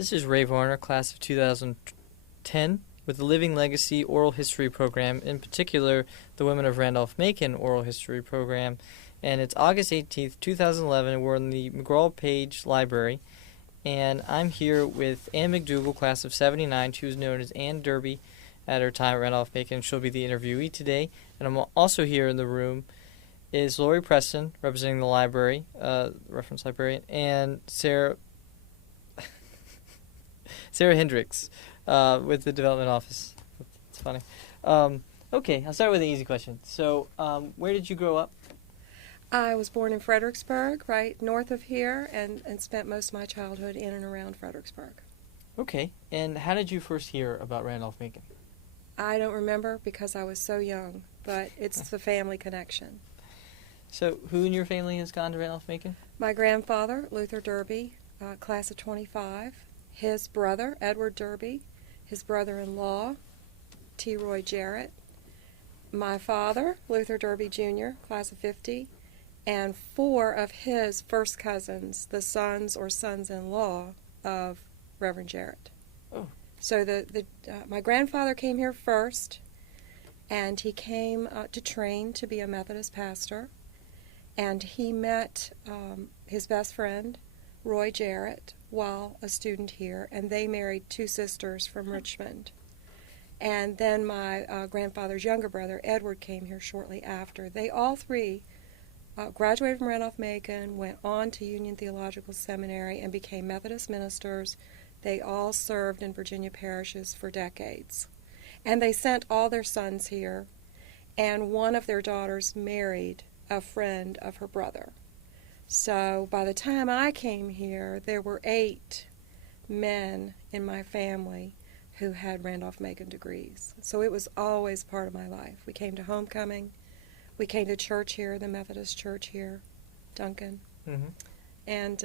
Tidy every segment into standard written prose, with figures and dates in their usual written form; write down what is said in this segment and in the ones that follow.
This is Ray Varner, class of 2010, with the Living Legacy Oral History Program, in particular the Women of Randolph-Macon Oral History Program. And it's August 18th, 2011, and we're in the McDougall Page Library. And I'm here with Ann McDougall, class of 79. She was known as Ann Derby at her time at Randolph-Macon. She'll be the interviewee today. And I'm also here in the room is Lori Preston, representing the library, reference librarian, and Sarah Hendricks with the development office. It's funny. Okay, I'll start with an easy question. So, where did you grow up? I was born in Fredericksburg, right north of here, and spent most of my childhood in and around Fredericksburg. Okay, and how did you first hear about Randolph-Macon? I don't remember because I was so young, but it's the family connection. So, who in your family has gone to Randolph-Macon? My grandfather, Luther Derby, class of 25. His brother, Edward Derby. His brother-in-law, T. Roy Jarrett. My father, Luther Derby Jr., class of 50. And 4 of his first cousins, the sons or sons-in-law of Reverend Jarrett. Oh. So my grandfather came here first, and he came to train to be a Methodist pastor. And he met his best friend, Roy Jarrett, while a student here, and they married 2 sisters from Richmond. And then my grandfather's younger brother, Edward, came here shortly after. They all 3 graduated from Randolph-Macon, went on to Union Theological Seminary, and became Methodist ministers. They all served in Virginia parishes for decades. And they sent all their sons here, and one of their daughters married a friend of her brother. So by the time I came here, there were 8 men in my family who had Randolph-Macon degrees. So it was always part of my life. We came to homecoming. We came to church here, the Methodist church here, Duncan. Mm-hmm. And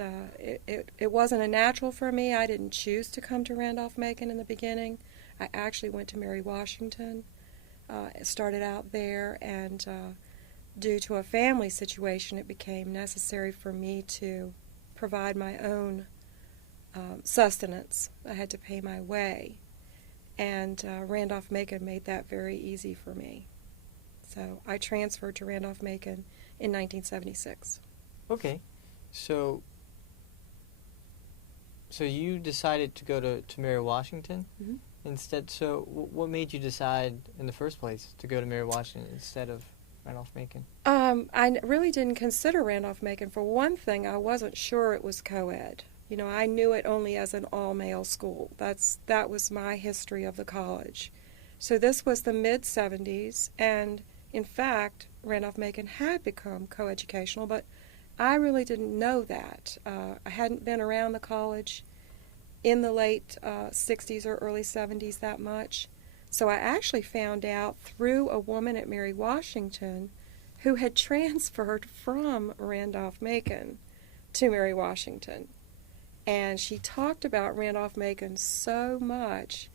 it wasn't a natural for me. I didn't choose to come to Randolph-Macon in the beginning. I actually went to Mary Washington, started out there, and due to a family situation, it became necessary for me to provide my own sustenance. I had to pay my way, and Randolph-Macon made that very easy for me. So I transferred to Randolph-Macon in 1976. Okay, so you decided to go to Mary Washington instead. So what made you decide in the first place to go to Mary Washington instead of Randolph-Macon? I really didn't consider Randolph-Macon. For one thing, I wasn't sure it was co-ed. You know, I knew it only as an all-male school. That was my history of the college. So this was the mid-'70s, and in fact, Randolph-Macon had become coeducational, but I really didn't know that. I hadn't been around the college in the late 60s or early 70s that much. So I actually found out through a woman at Mary Washington who had transferred from Randolph-Macon to Mary Washington. And she talked about Randolph-Macon so much,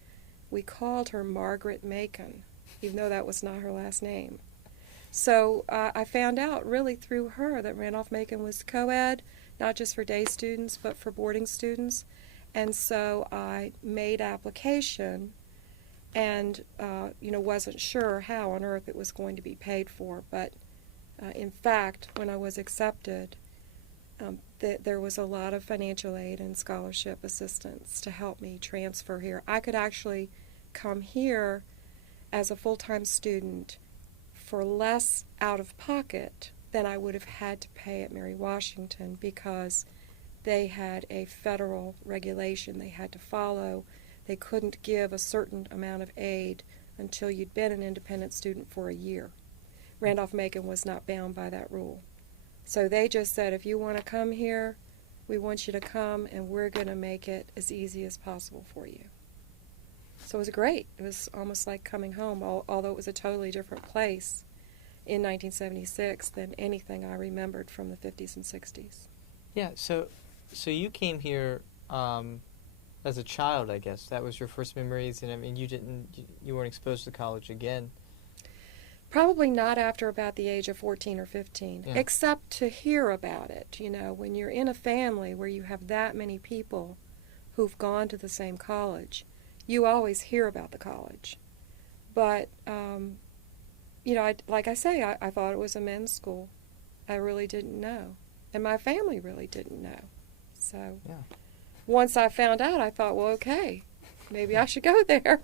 we called her Margaret Macon, even though that was not her last name. So I found out really through her that Randolph-Macon was co-ed, not just for day students, but for boarding students. And so I made application and wasn't sure how on earth it was going to be paid for. But in fact, when I was accepted, there was a lot of financial aid and scholarship assistance to help me transfer here. I could actually come here as a full-time student for less out of pocket than I would have had to pay at Mary Washington because they had a federal regulation they had to follow. They couldn't give a certain amount of aid until you'd been an independent student for a year. Randolph-Macon was not bound by that rule. So they just said, if you want to come here, we want you to come, and we're going to make it as easy as possible for you. So it was great. It was almost like coming home, although it was a totally different place in 1976 than anything I remembered from the 50s and 60s. Yeah, so you came here as a child, I guess. That was your first memories, and I mean, you weren't exposed to college again. Probably not after about the age of 14 or 15, Yeah. except to hear about it. You know, when you're in a family where you have that many people who've gone to the same college, you always hear about the college. But, like I say, I thought it was a men's school. I really didn't know. And my family really didn't know. So Yeah. once I found out, I thought, well, okay, maybe I should go there.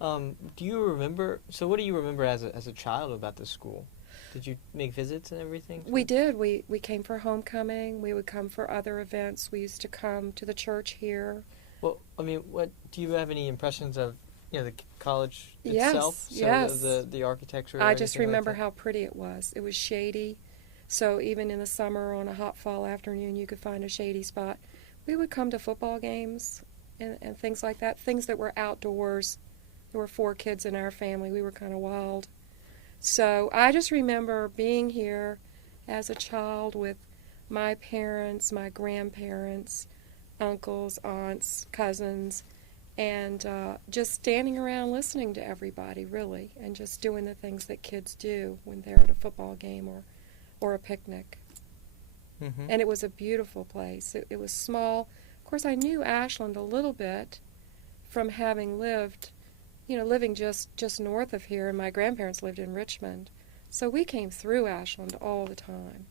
Do you remember? So, what do you remember as a child about the school? Did you make visits and everything? We did. We came for homecoming. We would come for other events. We used to come to the church here. Well, I mean, what do you have any impressions of? The college Yes, itself. So yes. The architecture. I just remember like how pretty it was. It was shady, so even in the summer on a hot fall afternoon, you could find a shady spot. We would come to football games and things like that. Things that were outdoors. There were 4 kids in our family. We were kind of wild. So I just remember being here as a child with my parents, my grandparents, uncles, aunts, cousins, and just standing around listening to everybody, really, and just doing the things that kids do when they're at a football game or a picnic. Mm-hmm. And it was a beautiful place. It was small. Of course, I knew Ashland a little bit from having living just north of here, and my grandparents lived in Richmond. So we came through Ashland all the time.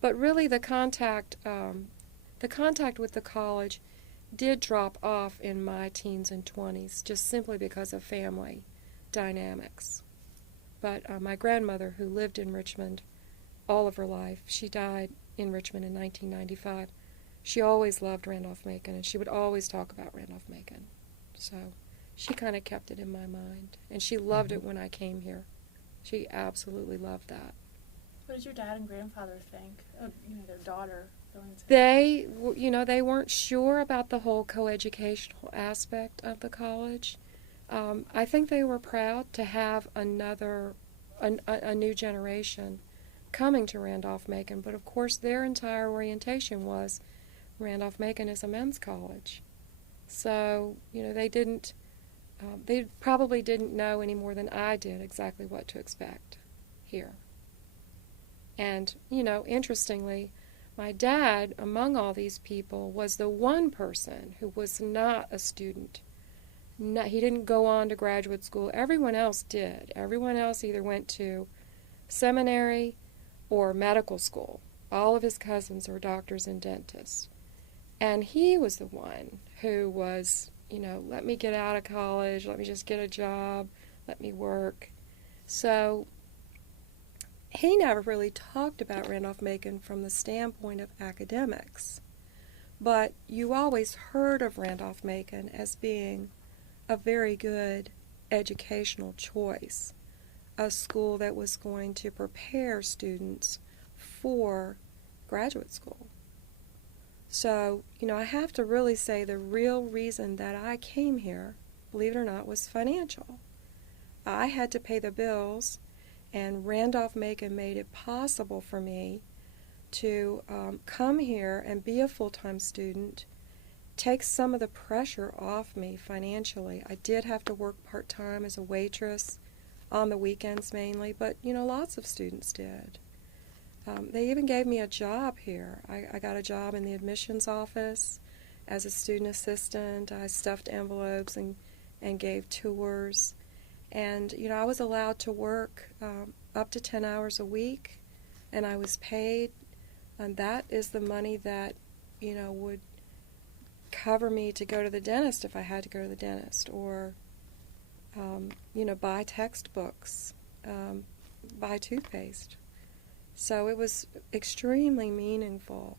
But really the contact with the college did drop off in my teens and 20s, just simply because of family dynamics. But my grandmother, who lived in Richmond all of her life, she died in Richmond in 1995. She always loved Randolph-Macon, and she would always talk about Randolph-Macon. So she kind of kept it in my mind, and she loved it when I came here. She absolutely loved that. What did your dad and grandfather think of, their daughter going to... They weren't sure about the whole coeducational aspect of the college. I think they were proud to have a new generation coming to Randolph-Macon, but of course their entire orientation was Randolph-Macon is a men's college. So, they probably didn't know any more than I did exactly what to expect here. And, interestingly, my dad, among all these people, was the one person who was not a student. He didn't go on to graduate school. Everyone else did. Everyone else either went to seminary or medical school. All of his cousins are doctors and dentists. And he was the one who was, let me get out of college, let me just get a job, let me work. So he never really talked about Randolph-Macon from the standpoint of academics. But you always heard of Randolph-Macon as being a very good educational choice, a school that was going to prepare students for graduate school. So, I have to really say the real reason that I came here, believe it or not, was financial. I had to pay the bills, and Randolph-Macon made it possible for me to come here and be a full-time student, take some of the pressure off me financially. I did have to work part-time as a waitress, on the weekends mainly, but, lots of students did. They even gave me a job here. I got a job in the admissions office as a student assistant. I stuffed envelopes and gave tours. And, I was allowed to work up to 10 hours a week, and I was paid. And that is the money that, would cover me to go to the dentist if I had to go to the dentist, or, buy textbooks, buy toothpaste. So it was extremely meaningful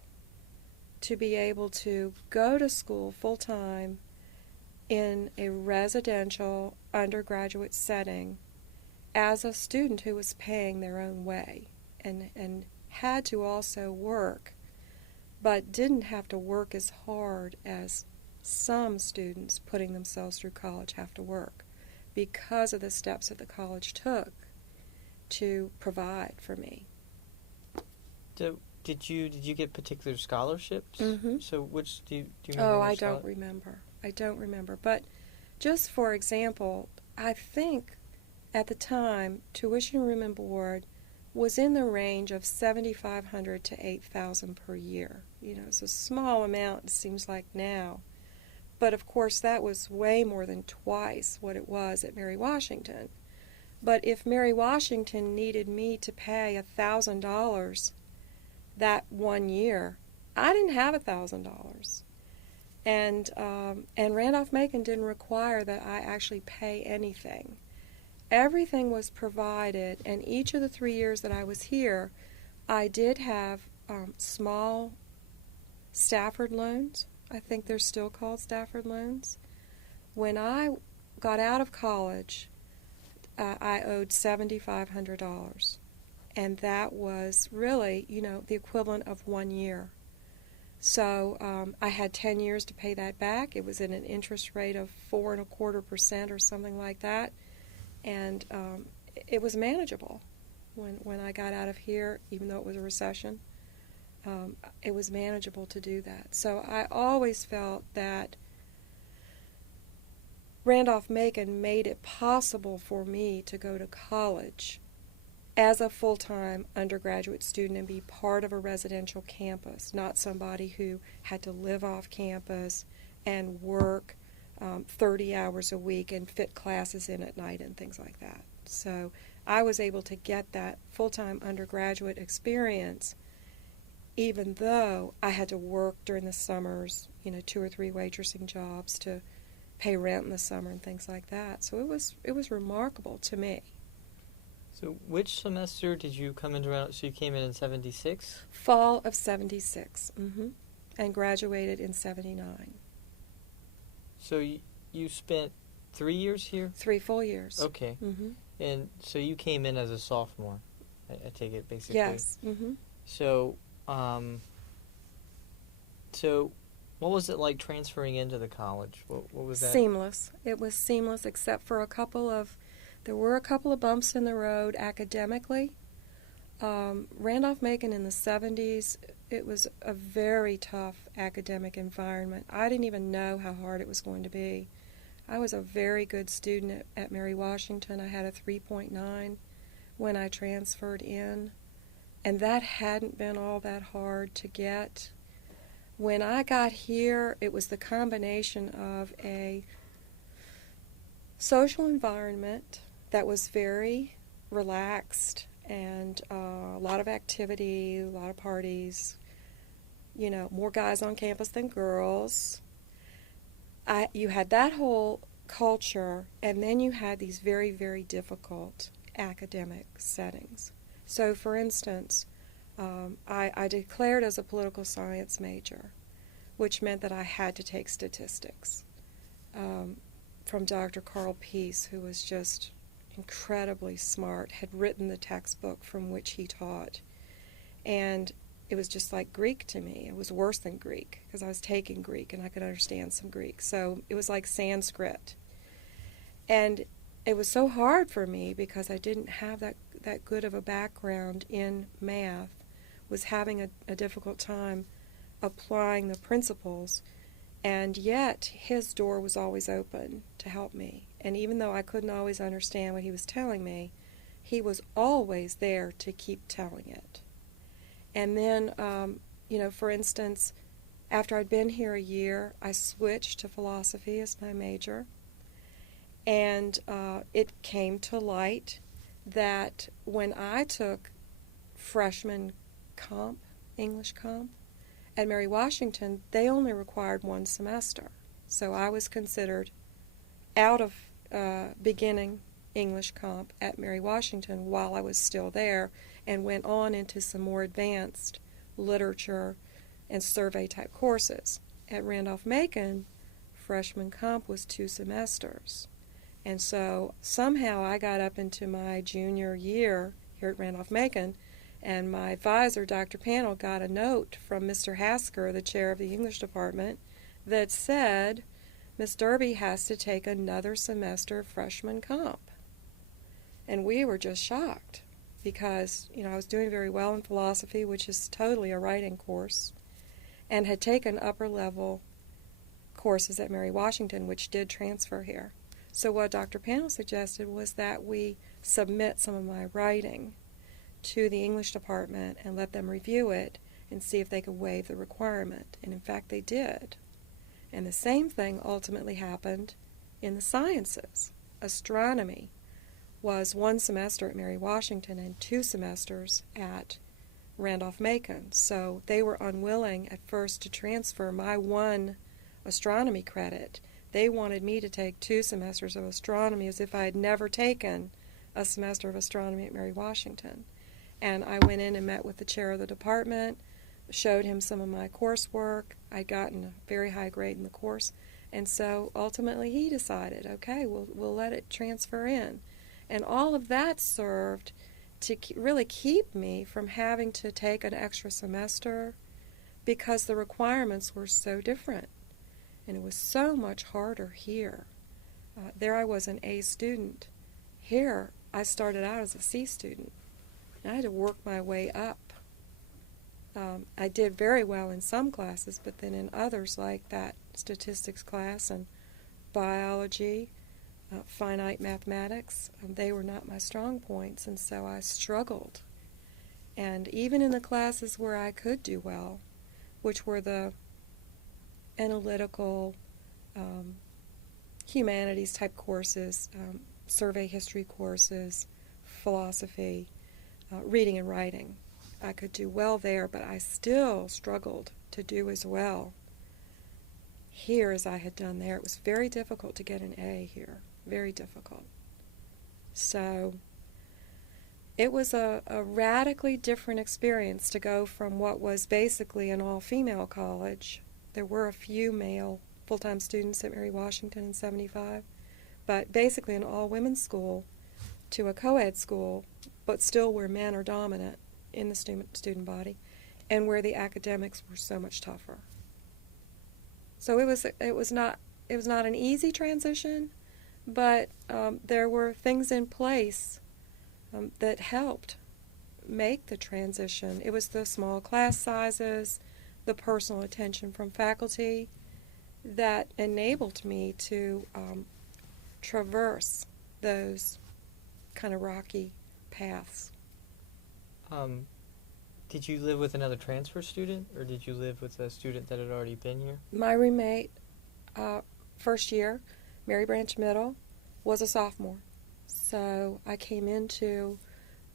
to be able to go to school full-time in a residential undergraduate setting as a student who was paying their own way and had to also work, but didn't have to work as hard as some students putting themselves through college have to work because of the steps that the college took to provide for me. Did you get particular scholarships? Mm-hmm. So which do you remember? Oh, I don't remember. But just for example, I think at the time tuition, room, and board was in the range of $7,500 to $8,000 per year. it's a small amount, it seems like now. But of course, that was way more than twice what it was at Mary Washington. But if Mary Washington needed me to pay $1,000 that one year, I didn't have $1,000. And Randolph-Macon didn't require that I actually pay anything. Everything was provided, and each of the 3 years that I was here, I did have small Stafford loans. I think they're still called Stafford loans. When I got out of college, I owed $7,500, and that was really, the equivalent of 1 year. So I had 10 years to pay that back. It was at an interest rate of 4.25% or something like that, and it was manageable when I got out of here, even though it was a recession. It was manageable to do that. So I always felt that Randolph-Macon made it possible for me to go to college as a full-time undergraduate student and be part of a residential campus, not somebody who had to live off campus and work 30 hours a week and fit classes in at night and things like that. So I was able to get that full-time undergraduate experience even though I had to work during the summers, 2 or 3 waitressing jobs to pay rent in the summer and things like that. So it was remarkable to me. So which semester did you come into Randolph? So you came in 76? Fall of 76, and graduated in 79. So you spent 3 years here? 3 full years. Okay. And so you came in as a sophomore, I take it, basically. Yes. So, so what was it like transferring into the college? What was that? Seamless. It was seamless, except for there were a couple of bumps in the road academically. Randolph-Macon in the 70s, it was a very tough academic environment. I didn't even know how hard it was going to be. I was a very good student at Mary Washington. I had a 3.9 when I transferred in, and that hadn't been all that hard to get. When I got here, it was the combination of a social environment that was very relaxed and a lot of activity, a lot of parties, more guys on campus than girls. You had that whole culture, and then you had these very, very difficult academic settings. So, for instance, I declared as a political science major, which meant that I had to take statistics from Dr. Carl Peace, who was just incredibly smart, had written the textbook from which he taught. And it was just like Greek to me. It was worse than Greek because I was taking Greek and I could understand some Greek. So it was like Sanskrit. And it was so hard for me because I didn't have that good of a background in math, was having a difficult time applying the principles. And yet his door was always open to help me. And even though I couldn't always understand what he was telling me, he was always there to keep telling it. And then, for instance, after I'd been here a year, I switched to philosophy as my major. And it came to light that when I took freshman comp, English comp, at Mary Washington, they only required 1 semester. So I was considered out of beginning English comp at Mary Washington while I was still there, and went on into some more advanced literature and survey type courses. At Randolph-Macon, freshman comp was 2 semesters. And so somehow I got up into my junior year here at Randolph-Macon, and my advisor, Dr. Panel, got a note from Mr. Hasker, the chair of the English department, that said, Miss Derby has to take another semester of freshman comp. And we were just shocked because, I was doing very well in philosophy, which is totally a writing course, and had taken upper level courses at Mary Washington, which did transfer here. So what Dr. Panel suggested was that we submit some of my writing to the English department and let them review it, and see if they could waive the requirement. And in fact, they did. And the same thing ultimately happened in the sciences. Astronomy was 1 semester at Mary Washington and 2 semesters at Randolph-Macon. So they were unwilling at first to transfer my 1 astronomy credit. They wanted me to take 2 semesters of astronomy as if I had never taken a semester of astronomy at Mary Washington. And I went in and met with the chair of the department, showed him some of my coursework. I'd gotten a very high grade in the course. And so ultimately he decided, okay, we'll let it transfer in. And all of that served to really keep me from having to take an extra semester because the requirements were so different. And it was so much harder here. There I was an A student. Here I started out as a C student. And I had to work my way up. I did very well in some classes, but then in others like that statistics class and biology, finite mathematics, they were not my strong points, and so I struggled. And even in the classes where I could do well, which were the analytical, humanities type courses, survey history courses, philosophy, reading and writing, I could do well there, but I still struggled to do as well here as I had done there. It was very difficult to get an A here, very difficult. So it was a radically different experience to go from what was basically an all-female college. There were a few male full-time students at Mary Washington in '75, but basically an all-women's school to a co-ed school, but still where men are dominant in the student body, and where the academics were so much tougher. So it was not an easy transition, but there were things in place that helped make the transition. It was the small class sizes, the personal attention from faculty that enabled me to traverse those kind of rocky paths. Did you live with another transfer student, or did you live with a student that had already been here? My roommate, first year, Mary Branch Middle, was a sophomore. So I came into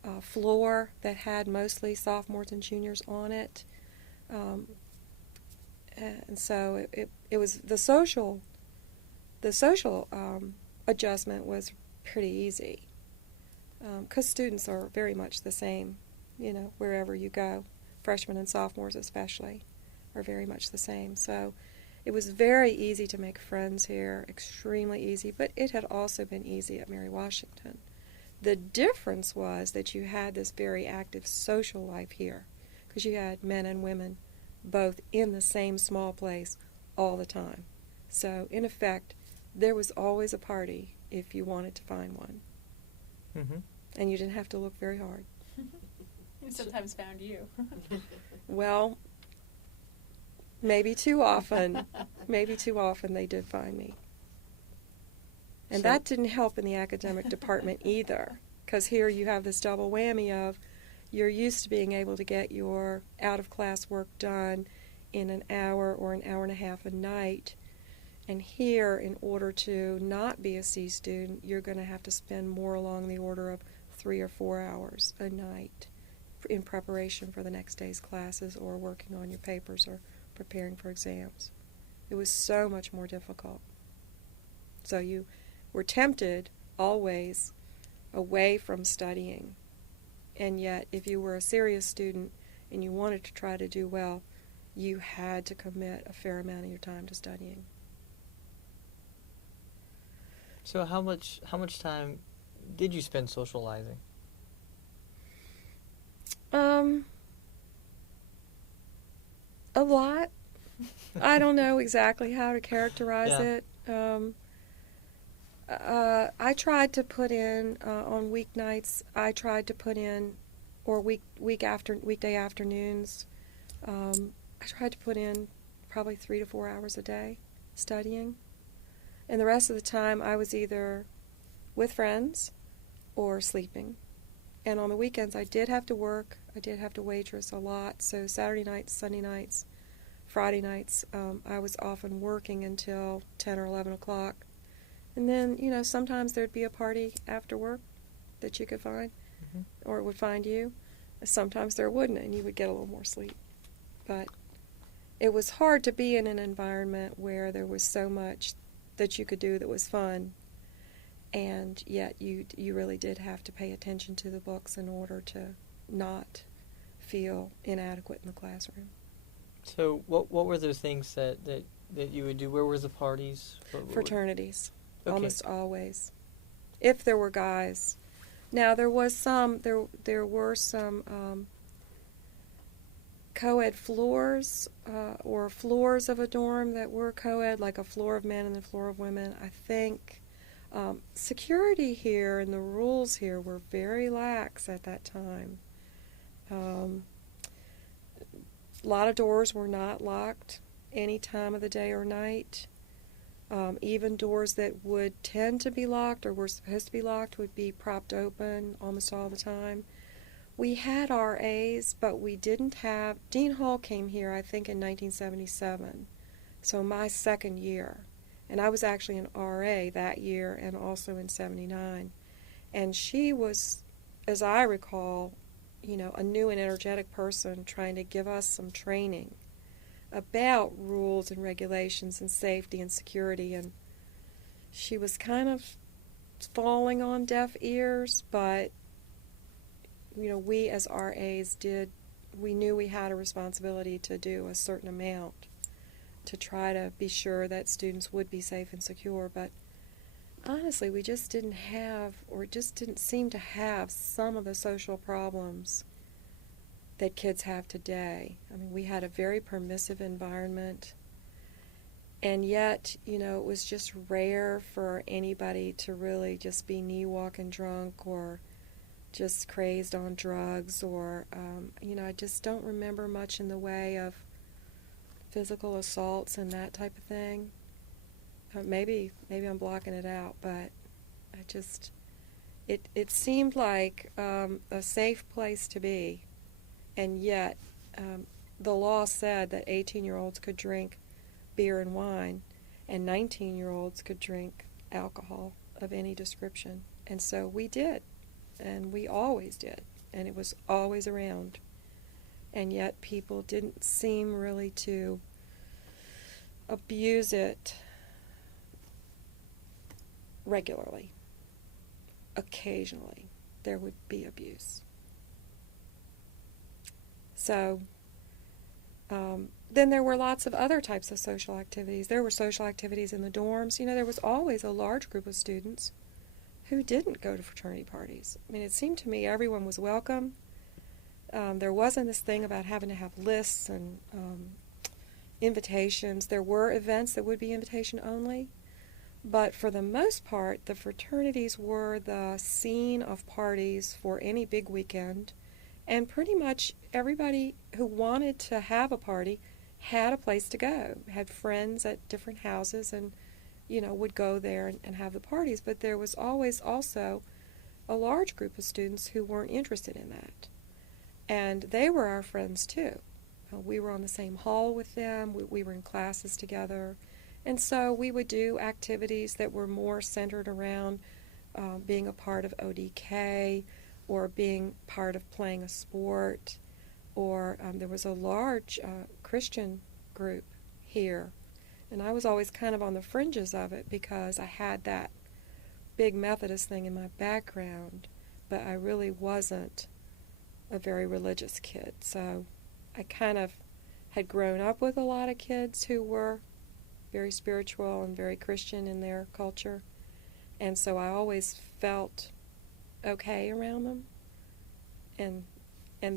a floor that had mostly sophomores and juniors on it. And so it was the social adjustment was pretty easy, because students are very much the same, wherever you go. Freshmen and sophomores especially are very much the same. So it was very easy to make friends here, extremely easy, but it had also been easy at Mary Washington. The difference was that you had this very active social life here, because you had men and women both in the same small place all the time. So in effect, there was always a party if you wanted to find one. Mm-hmm. And you didn't have to look very hard. And sometimes found you. Well, maybe too often. Maybe too often they did find me. And that didn't help in the academic department either, because here you have this double whammy of you're used to being able to get your out-of-class work done in an hour or an hour and a half a night. And here, in order to not be a C student, you're going to have to spend more along the order of 3 or 4 hours a night in preparation for the next day's classes or working on your papers or preparing for exams. It was so much more difficult. So you were tempted always away from studying. And yet, if you were a serious student and you wanted to try to do well, you had to commit a fair amount of your time to studying. So how much time did you spend socializing? A lot. I don't know exactly how to characterize it. I tried to put in on weeknights. I tried to put in, or weekday afternoons. I tried to put in probably 3 to 4 hours a day studying, and the rest of the time I was either with friends or sleeping. And on the weekends, I did have to work. I did have to waitress a lot. So Saturday nights, Sunday nights, Friday nights, I was often working until 10 or 11 o'clock. And then, sometimes there'd be a party after work that you could find, or it would find you. Sometimes there wouldn't, and you would get a little more sleep. But it was hard to be in an environment where there was so much that you could do that was fun, and yet you really did have to pay attention to the books in order to not feel inadequate in the classroom. So what were those things that you would do? Where were the parties? Fraternities, Okay. almost always, if there were guys. Now there were some co-ed floors or floors of a dorm that were co-ed, like a floor of men and a floor of women. I think security here and the rules here were very lax at that time. A lot of doors were not locked any time of the day or night. Even doors that would tend to be locked or were supposed to be locked would be propped open almost all the time. We had RAs, but we didn't have... Dean Hall came here, I think, in 1977, so my second year. And I was actually an RA that year and also in 79. And she was, as I recall, a new and energetic person trying to give us some training about rules and regulations and safety and security, and she was kind of falling on deaf ears, but we as RAs we knew we had a responsibility to do a certain amount to try to be sure that students would be safe and secure, but honestly we just didn't seem to have some of the social problems that kids have today. I mean, we had a very permissive environment, and yet, it was just rare for anybody to really just be knee-walking drunk or just crazed on drugs, or, I just don't remember much in the way of physical assaults and that type of thing. Maybe I'm blocking it out, but it seemed like a safe place to be. And yet, the law said that 18-year-olds could drink beer and wine, and 19-year-olds could drink alcohol of any description. And so we did, and we always did, and it was always around. And yet people didn't seem really to abuse it regularly. Occasionally, there would be abuse. So then there were lots of other types of social activities. There were social activities in the dorms. There was always a large group of students who didn't go to fraternity parties. I mean, it seemed to me everyone was welcome. There wasn't this thing about having to have lists and invitations. There were events that would be invitation only, but for the most part, the fraternities were the scene of parties for any big weekend. And pretty much everybody who wanted to have a party had a place to go, had friends at different houses, and, would go there and have the parties. But there was always also a large group of students who weren't interested in that. And they were our friends, too. We were on the same hall with them. We were in classes together. And so we would do activities that were more centered around being a part of ODK, or being part of playing a sport, or there was a large Christian group here. And I was always kind of on the fringes of it because I had that big Methodist thing in my background, but I really wasn't a very religious kid. So I kind of had grown up with a lot of kids who were very spiritual and very Christian in their culture. And so I always felt okay around them, and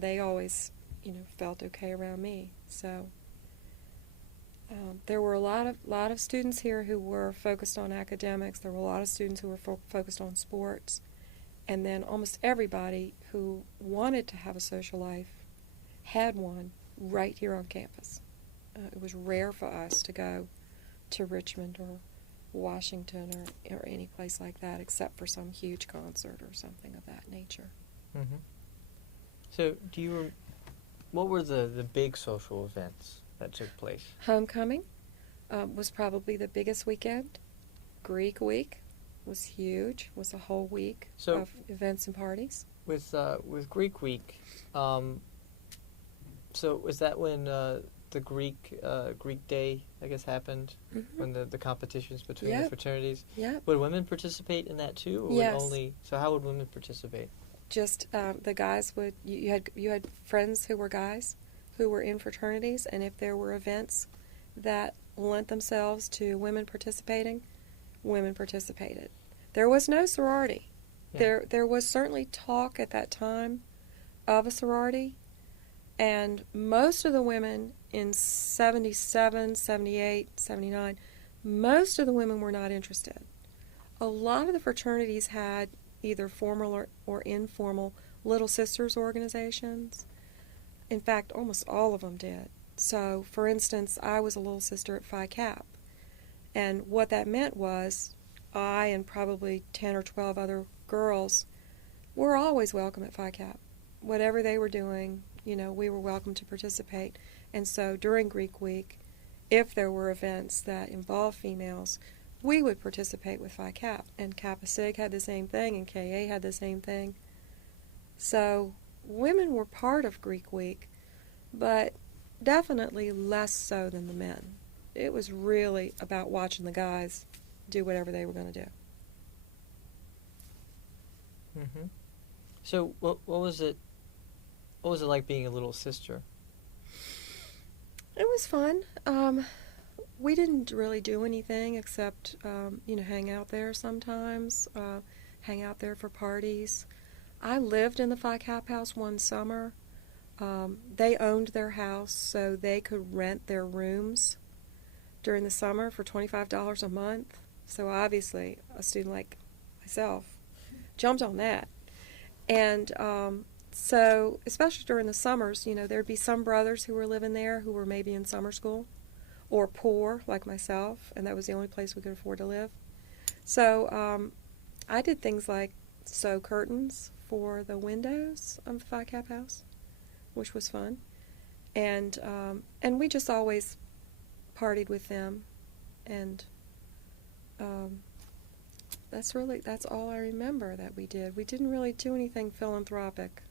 they always, felt okay around me. So there were a lot of students here who were focused on academics. There were a lot of students who were focused on sports, and then almost everybody who wanted to have a social life had one right here on campus. It was rare for us to go to Richmond or Washington or any place like that, except for some huge concert or something of that nature. Mm-hmm. So, what were the big social events that took place? Homecoming was probably the biggest weekend. Greek week was huge. Was a whole week So, of events and parties. with Greek Week, so was that when the Greek Day, I guess, happened? Mm-hmm. When the competitions between the Yep. fraternities? Yep. Would women participate in that too, or Yes. would only? So how would women participate? Just the guys would. You had friends who were guys, who were in fraternities, and if there were events that lent themselves to women participating, women participated. There was no sorority. Yeah. There was certainly talk at that time of a sorority, and most of the women in 77, 78, 79, most of the women were not interested. A lot of the fraternities had either formal or informal Little Sisters organizations. In fact, almost all of them did. So, for instance, I was a Little Sister at Phi Cap, and what that meant was I and probably 10 or 12 other girls were always welcome at Phi Cap. Whatever they were doing, we were welcome to participate. And so during Greek Week, if there were events that involved females, we would participate with Phi Cap. And Kappa Sig had the same thing, and KA had the same thing. So women were part of Greek Week, but definitely less so than the men. It was really about watching the guys do whatever they were going to do. Mm-hmm. So what was it? What was it like being a little sister? It was fun. We didn't really do anything except, hang out there sometimes, hang out there for parties. I lived in the Phi Cap house one summer. They owned their house, so they could rent their rooms during the summer for $25 a month. So obviously, a student like myself jumped on that. And so, especially during the summers, there'd be some brothers who were living there who were maybe in summer school or poor, like myself, and that was the only place we could afford to live. So I did things like sew curtains for the windows of the Phi Cap house, which was fun. And we just always partied with them, and that's all I remember that we did. We didn't really do anything philanthropic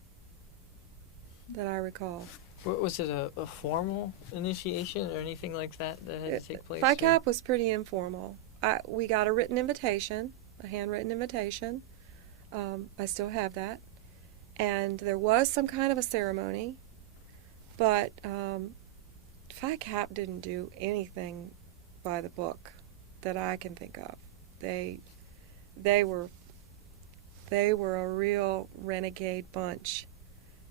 that I recall. Was it a formal initiation or anything like that had to take place? Phi Cap was pretty informal. We got a written invitation, a handwritten invitation. I still have that. And there was some kind of a ceremony, but Phi Cap didn't do anything by the book that I can think of. They were a real renegade bunch.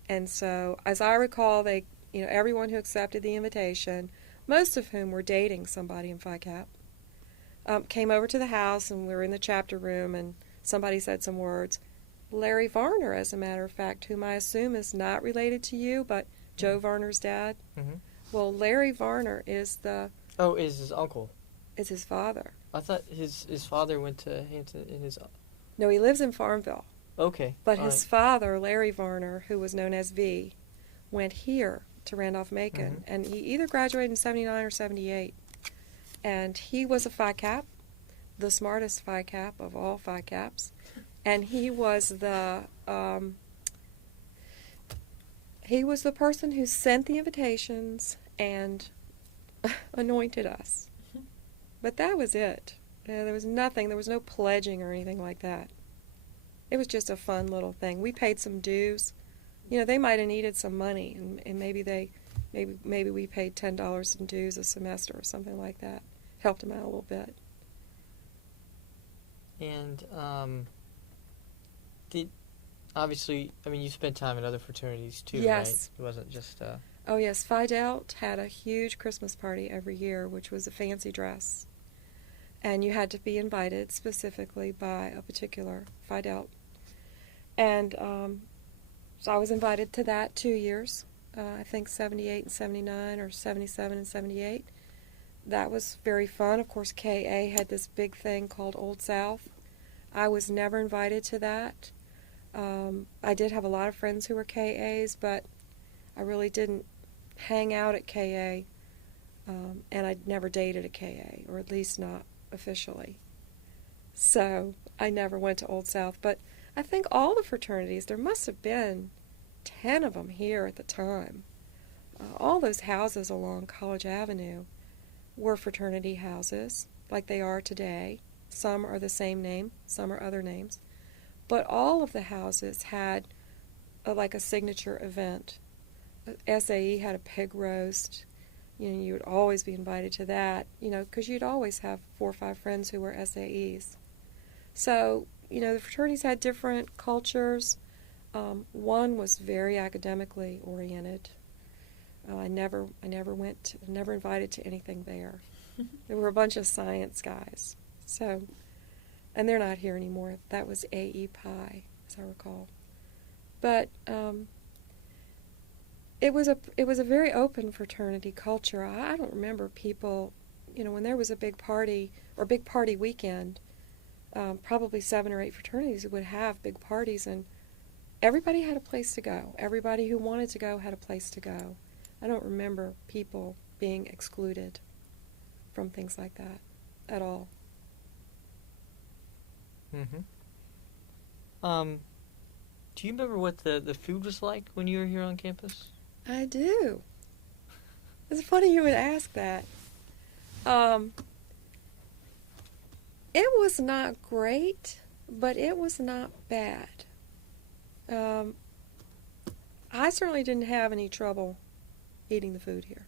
And so, as I recall, everyone who accepted the invitation, most of whom were dating somebody in Phi Cap, came over to the house, and we were in the chapter room, and somebody said some words. Larry Varner, as a matter of fact, whom I assume is not related to you, but Joe Varner's dad. Mm-hmm. Well, Larry Varner is is his uncle. Is his father. I thought his father went to Hampton in his... No, he lives in Farmville. Okay. But his father, Larry Varner, who was known as V, went here to Randolph-Macon, and he either graduated in 79 or 78. And he was a Phi Cap, the smartest Phi Cap of all Phi Caps, and he was the person who sent the invitations and anointed us. But that was it. There was nothing. There was no pledging or anything like that. It was just a fun little thing. We paid some dues. They might have needed some money, and maybe we paid $10 in dues a semester or something like that. Helped them out a little bit. And you spent time in other fraternities too, Yes. right? It wasn't just... Oh, yes. Phi Delt had a huge Christmas party every year, which was a fancy dress. And you had to be invited specifically by a particular Phi Delt. And so I was invited to that 2 years, I think 78 and 79 or 77 and 78. That was very fun. Of course, KA had this big thing called Old South. I was never invited to that. I did have a lot of friends who were KAs, but I really didn't hang out at KA, and I'd never dated a KA, or at least not officially. So I never went to Old South, but I think all the fraternities, there must have been 10 of them here at the time. All those houses along College Avenue were fraternity houses, like they are today. Some are the same name, some are other names. But all of the houses had like a signature event. SAE had a pig roast. You would always be invited to that, because you'd always have 4 or 5 friends who were SAEs. So, the fraternities had different cultures. One was very academically oriented. I never invited to anything there. There were a bunch of science guys. So, and they're not here anymore. That was AE Pi, as I recall. But it was a very open fraternity culture. I don't remember people, when there was a big party or big party weekend, probably 7 or 8 fraternities would have big parties, and everybody had a place to go. Everybody who wanted to go had a place to go. I don't remember people being excluded from things like that at all. Mm-hmm. Do you remember what the food was like when you were here on campus? I do. It's funny you would ask that. It was not great, but it was not bad. I certainly didn't have any trouble eating the food here.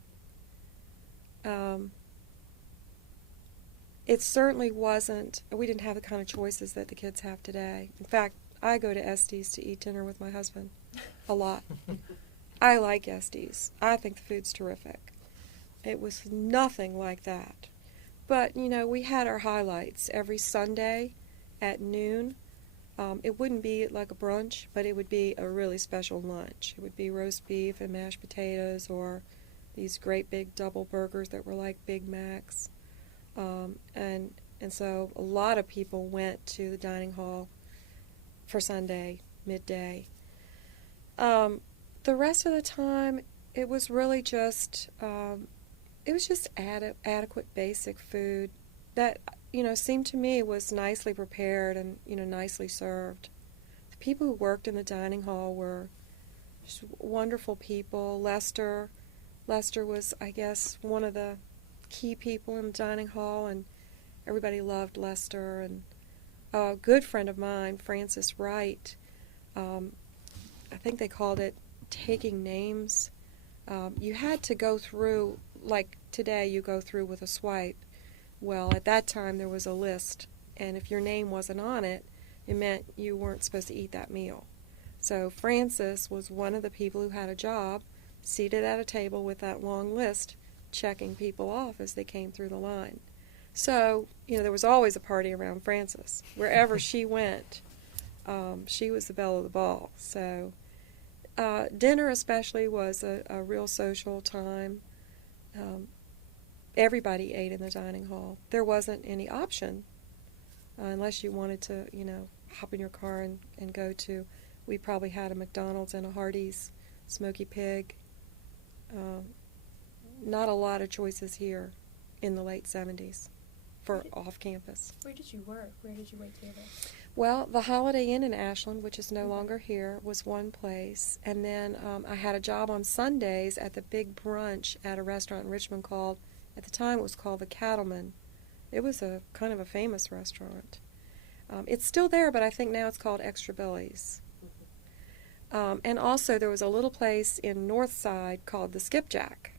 It certainly wasn't, we didn't have the kind of choices that the kids have today. In fact, I go to Estes to eat dinner with my husband a lot. I like Estes. I think the food's terrific. It was nothing like that. But, we had our highlights every Sunday at noon. It wouldn't be like a brunch, but it would be a really special lunch. It would be roast beef and mashed potatoes, or these great big double burgers that were like Big Macs. And so a lot of people went to the dining hall for Sunday midday. The rest of the time, it was really just adequate basic food that seemed to me was nicely prepared and nicely served. The people who worked in the dining hall were just wonderful people. Lester was, I guess, one of the key people in the dining hall, and everybody loved Lester. And a good friend of mine, Francis Wright, I think they called it taking names. You had to go through, like today you go through with a swipe. Well, at that time there was a list, and if your name wasn't on it, it meant you weren't supposed to eat that meal. So Francis was one of the people who had a job, seated at a table with that long list, checking people off as they came through the line. So, there was always a party around Francis. Wherever she went, she was the belle of the ball. So dinner especially was a real social time. Everybody ate in the dining hall. There wasn't any option unless you wanted to, hop in your car and go to, we probably had a McDonald's and a Hardee's, Smoky Pig. Not a lot of choices here in the late 70s for off-campus. Where did you work? Where did you wait table? Well, the Holiday Inn in Ashland, which is no longer here, was one place. And then I had a job on Sundays at the big brunch at a restaurant in Richmond called, at the time it was called the Cattleman. It was a kind of a famous restaurant. It's still there, but I think now it's called Extra Billy's. And also there was a little place in North Side called the Skipjack.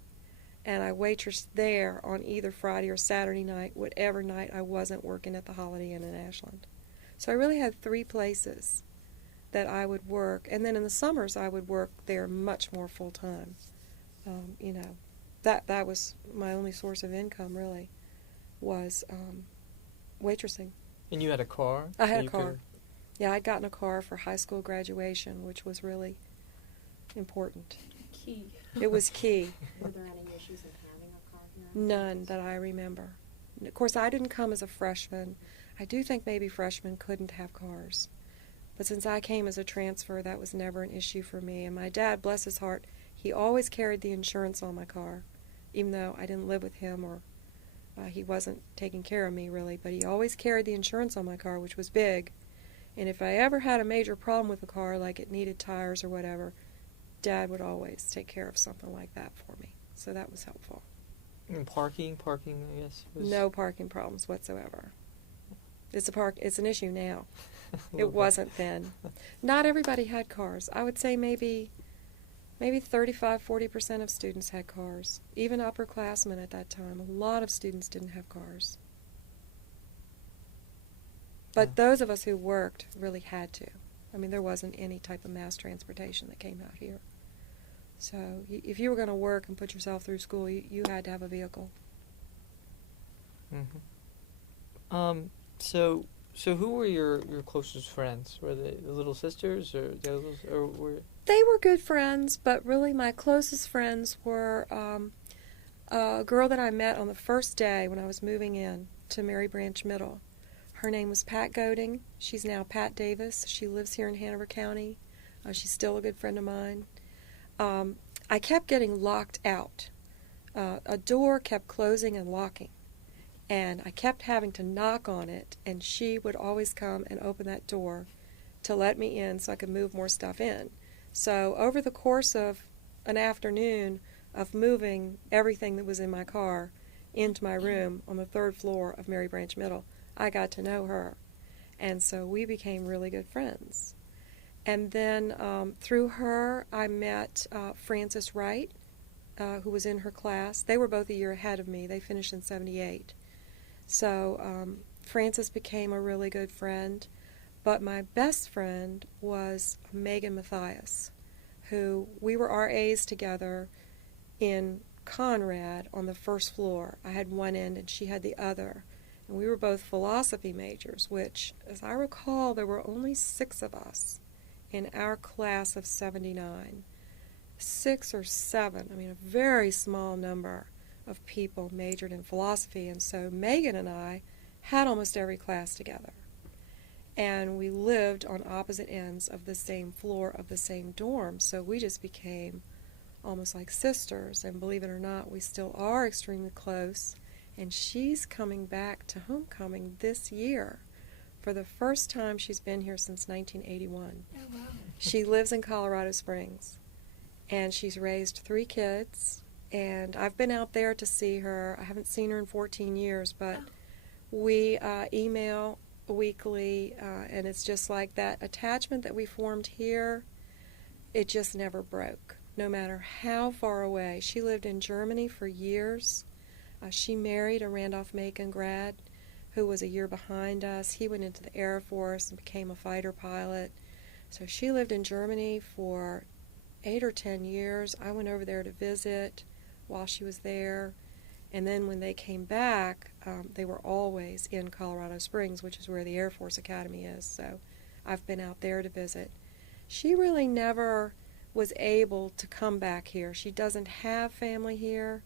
And I waitressed there on either Friday or Saturday night, whatever night I wasn't working at the Holiday Inn in Ashland. So I really had 3 places that I would work. And then in the summers I would work there much more full-time. That was my only source of income, really, was waitressing. And you had a car? I had a car. Yeah, I'd gotten a car for high school graduation, which was really important. Key. It was key. Were there any issues in having a car here? None that I remember. Of course, I didn't come as a freshman. I do think maybe freshmen couldn't have cars. But since I came as a transfer, that was never an issue for me. And my dad, bless his heart, he always carried the insurance on my car, even though I didn't live with him or he wasn't taking care of me really. But he always carried the insurance on my car, which was big. And if I ever had a major problem with the car, like it needed tires or whatever, Dad would always take care of something like that for me. So that was helpful. And parking, I guess. No parking problems whatsoever. It's an issue now. It wasn't then. Not everybody had cars. I would say maybe 35-40% of students had cars. Even upperclassmen at that time. A lot of students didn't have cars. But those of us who worked really had to. I mean, there wasn't any type of mass transportation that came out here. So if you were going to work and put yourself through school, you had to have a vehicle. Mm-hmm. So who were your closest friends? Were they the little sisters or the others, or were? They were good friends, but really my closest friends were a girl that I met on the first day when I was moving in to Mary Branch Middle. Her name was Pat Goding. She's now Pat Davis. She lives here in Hanover County. She's still a good friend of mine. I kept getting locked out. A door kept closing and locking, and I kept having to knock on it, and she would always come and open that door to let me in so I could move more stuff in. So over the course of an afternoon of moving everything that was in my car into my room on the 3rd floor of Mary Branch Middle, I got to know her. And so we became really good friends. And then through her, I met Frances Wright, who was in her class. They were both a year ahead of me. They finished in 78. So Frances became a really good friend. But my best friend was Megan Mathias, who we were RAs together in Conrad on the 1st floor. I had one end and she had the other. And we were both philosophy majors, which, as I recall, there were only 6 of us in our class of 79. 6 or 7, I mean a very small number of people majored in philosophy. And so Megan and I had almost every class together. And we lived on opposite ends of the same floor of the same dorm, so we just became almost like sisters. And believe it or not, we still are extremely close. And she's coming back to homecoming this year. For the first time, she's been here since 1981. Oh, wow. She lives in Colorado Springs, and she's raised 3 kids. And I've been out there to see her. I haven't seen her in 14 years, but we email weekly, and it's just like that attachment that we formed here, it just never broke, no matter how far away. She lived in Germany for years. She married a Randolph-Macon grad who was a year behind us. He went into the Air Force and became a fighter pilot. So she lived in Germany for 8 or 10 years. I went over there to visit while she was there. And then when they came back, they were always in Colorado Springs, which is where the Air Force Academy is. So I've been out there to visit. She really never was able to come back here. She doesn't have family here.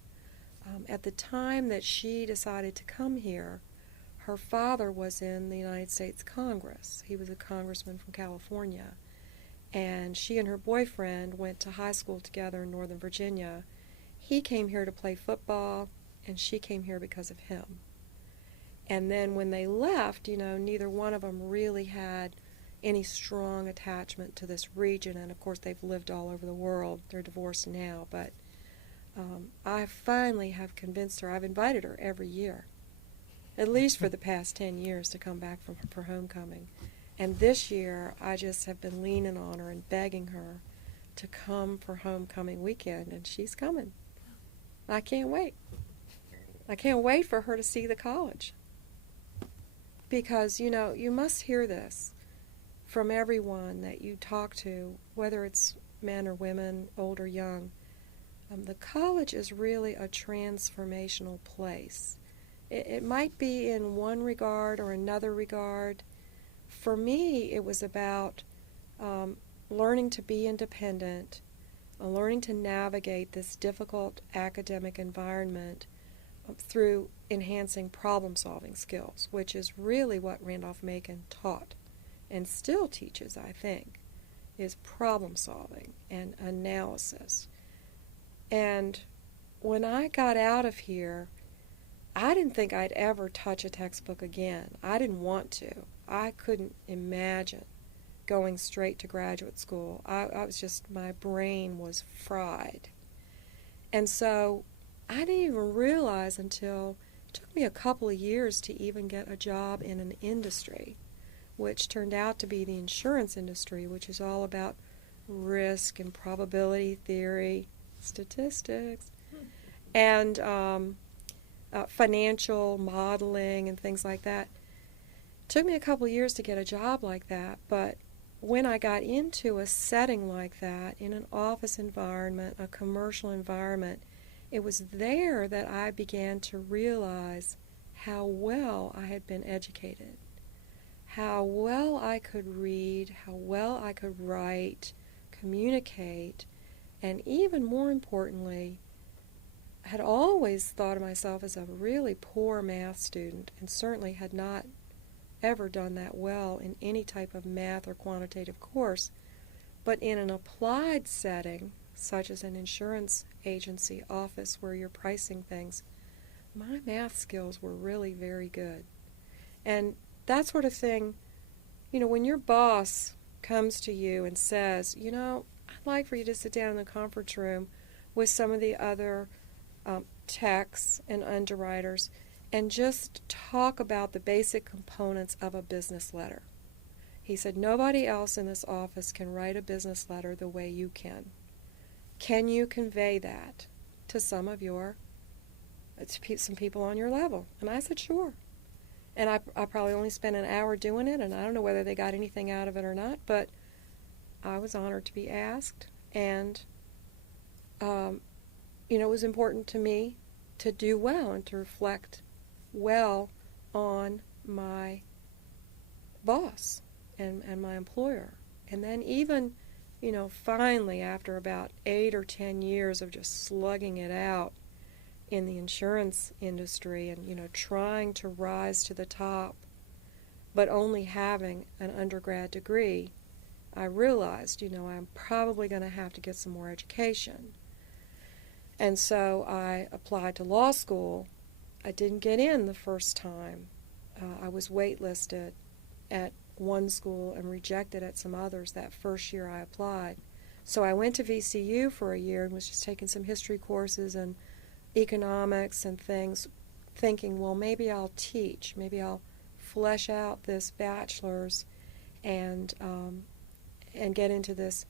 At the time that she decided to come here, her father was in the United States Congress. He was a congressman from California. And she and her boyfriend went to high school together in Northern Virginia. He came here to play football, and she came here because of him. And then when they left, neither one of them really had any strong attachment to this region. And of course, they've lived all over the world. They're divorced now, but I finally have convinced her. I've invited her every year, at least for the past 10 years, to come back for homecoming. And this year, I just have been leaning on her and begging her to come for homecoming weekend, and she's coming. I can't wait. I can't wait for her to see the college. Because, you must hear this from everyone that you talk to, whether it's men or women, old or young. The college is really a transformational place. It might be in one regard or another regard. For me, it was about learning to be independent, learning to navigate this difficult academic environment through enhancing problem-solving skills, which is really what Randolph-Macon taught and still teaches, I think, is problem solving and analysis. And when I got out of here, I didn't think I'd ever touch a textbook again. I didn't want to. I couldn't imagine going straight to graduate school. I was just, my brain was fried. And so I didn't even realize until, it took me a couple of years to even get a job in an industry, which turned out to be the insurance industry, which is all about risk and probability theory, statistics, and financial modeling and things like that. It took me a couple of years to get a job like that, but when I got into a setting like that, in an office environment, a commercial environment, it was there that I began to realize how well I had been educated, how well I could read, how well I could write, communicate, and even more importantly, I had always thought of myself as a really poor math student and certainly had not ever done that well in any type of math or quantitative course. But in an applied setting, such as an insurance agency office where you're pricing things, my math skills were really very good. And that sort of thing, you know, when your boss comes to you and says, you know, I'd like for you to sit down in the conference room with some of the other techs and underwriters and just talk about the basic components of a business letter. He said, nobody else in this office can write a business letter the way you can. Can you convey that to some people on your level? And I said, sure. And I probably only spent an hour doing it, and I don't know whether they got anything out of it or not, but I was honored to be asked. And, it was important to me to do well and to reflect well on my boss and my employer. And then even, finally, after about 8 or 10 years of just slugging it out in the insurance industry and, trying to rise to the top, but only having an undergrad degree, I realized, I'm probably going to have to get some more education. And so I applied to law school. I didn't get in the first time. I was waitlisted at one school and rejected at some others that first year I applied. So I went to VCU for a year and was just taking some history courses and economics and things, thinking, well, maybe I'll teach. Maybe I'll flesh out this bachelor's and get into this,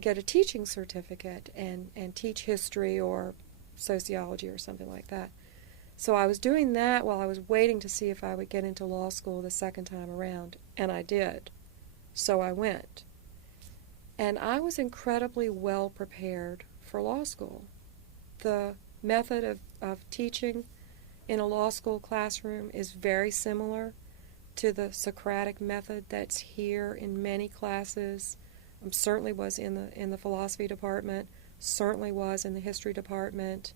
get a teaching certificate and teach history or sociology or something like that. So I was doing that while I was waiting to see if I would get into law school the second time around, and I did. So I went. And I was incredibly well prepared for law school. The method of teaching in a law school classroom is very similar to the Socratic method that's here in many classes. Certainly was in the philosophy department, certainly was in the history department.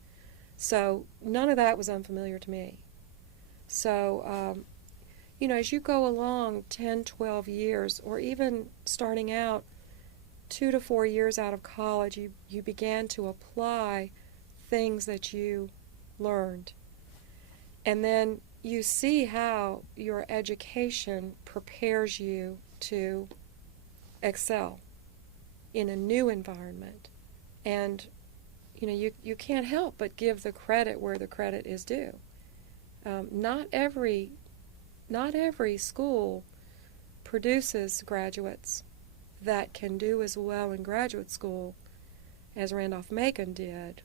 So none of that was unfamiliar to me. So, as you go along 10, 12 years, or even starting out 2 to 4 years out of college, you began to apply things that you learned. And then you see how your education prepares you to excel in a new environment. And you can't help but give the credit where the credit is due. Not every school produces graduates that can do as well in graduate school as Randolph-Macon did,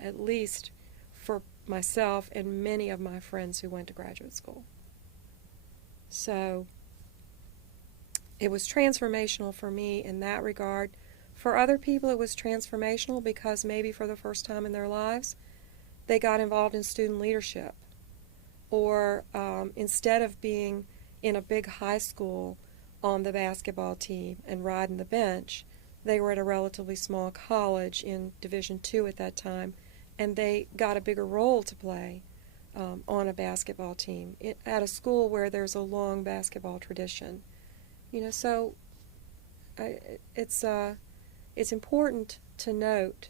at least for myself and many of my friends who went to graduate school. So it was transformational for me in that regard. For other people, it was transformational because maybe for the first time in their lives, they got involved in student leadership. Or instead of being in a big high school on the basketball team and riding the bench, they were at a relatively small college in Division II at that time, and they got a bigger role to play on a basketball team at a school where there's a long basketball tradition. So I, it's important to note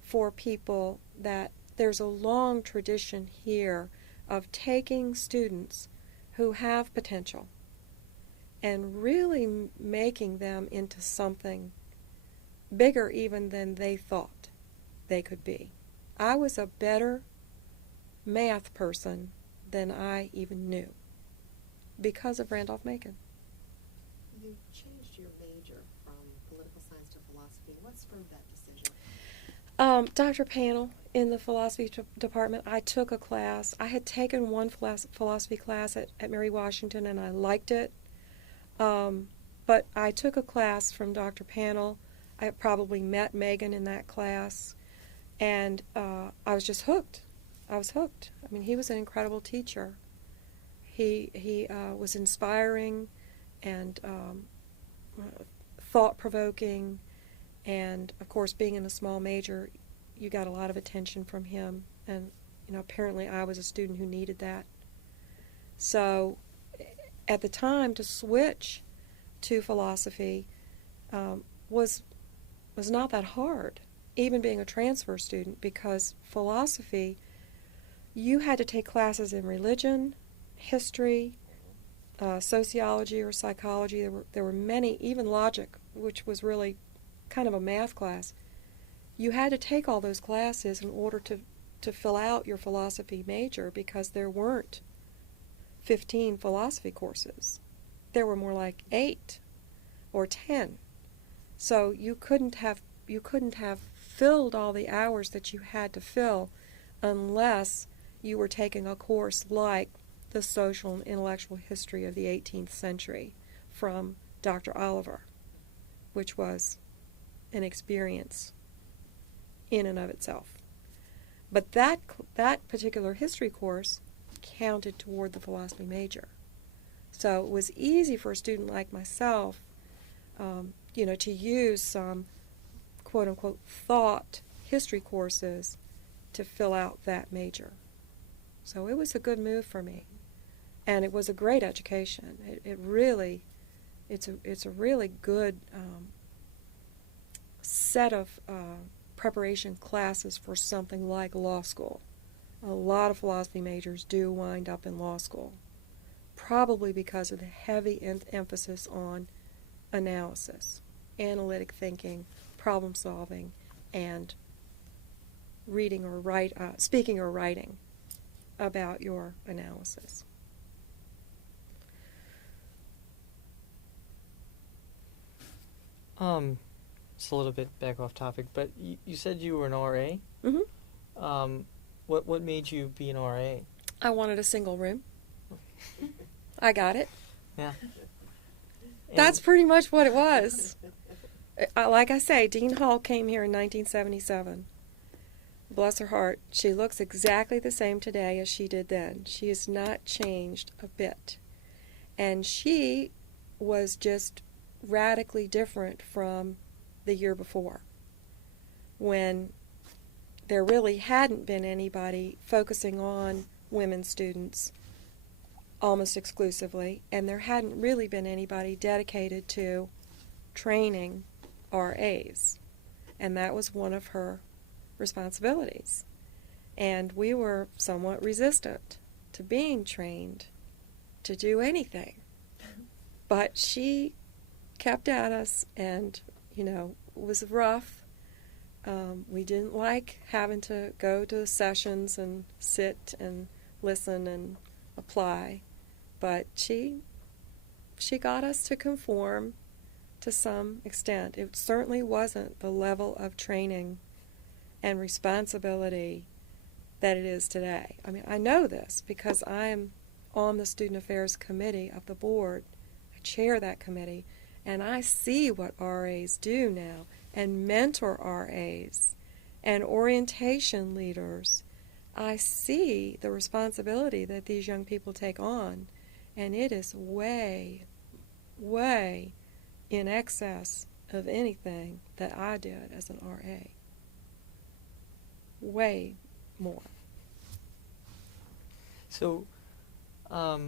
for people that there's a long tradition here of taking students who have potential and really making them into something bigger even than they thought they could be. I was a better math person than I even knew because of Randolph-Macon. You changed your major from political science to philosophy. What spurred that decision? Dr. Panel in the philosophy department, I took a class. I had taken one philosophy class at Mary Washington, and I liked it. But I took a class from Dr. Panel. I had probably met Megan in that class, and I was just hooked. I was hooked. I mean, he was an incredible teacher. He was inspiring and thought-provoking, and of course, being in a small major, you got a lot of attention from him, and apparently I was a student who needed that. So at the time, to switch to philosophy was not that hard, even being a transfer student, because philosophy, you had to take classes in religion, history, sociology or psychology. There were many, even logic, which was really kind of a math class. You had to take all those classes in order to fill out your philosophy major, because there weren't 15 philosophy courses. There were more like 8 or 10. So you couldn't have filled all the hours that you had to fill unless you were taking a course like the social and intellectual history of the 18th century from Dr. Oliver, which was an experience in and of itself. But that particular history course counted toward the philosophy major. So it was easy for a student like myself, to use some quote-unquote thought history courses to fill out that major. So it was a good move for me, and it was a great education. It's a really good set of preparation classes for something like law school. A lot of philosophy majors do wind up in law school, probably because of the heavy emphasis on analysis, analytic thinking, problem solving, and reading or speaking or writing about your analysis. It's a little bit back off topic, but you said you were an RA? Mm-hmm. What made you be an RA? I wanted a single room. I got it. Yeah. That's pretty much what it was. Like I say, Dean Hall came here in 1977. Bless her heart. She looks exactly the same today as she did then. She has not changed a bit. And she was just radically different from the year before, when there really hadn't been anybody focusing on women students almost exclusively, and there hadn't really been anybody dedicated to training RAs. And that was one of her responsibilities. And we were somewhat resistant to being trained to do anything. But she kept at us, and, it was rough. We didn't like having to go to sessions and sit and listen and apply. But she got us to conform to some extent. It certainly wasn't the level of training and responsibility that it is today. I mean, I know this because I am on the Student Affairs Committee of the board. I chair that committee, and I see what RAs do now, and mentor RAs and orientation leaders. I see the responsibility that these young people take on, and it is way, way in excess of anything that I did as an RA. Way more. So, how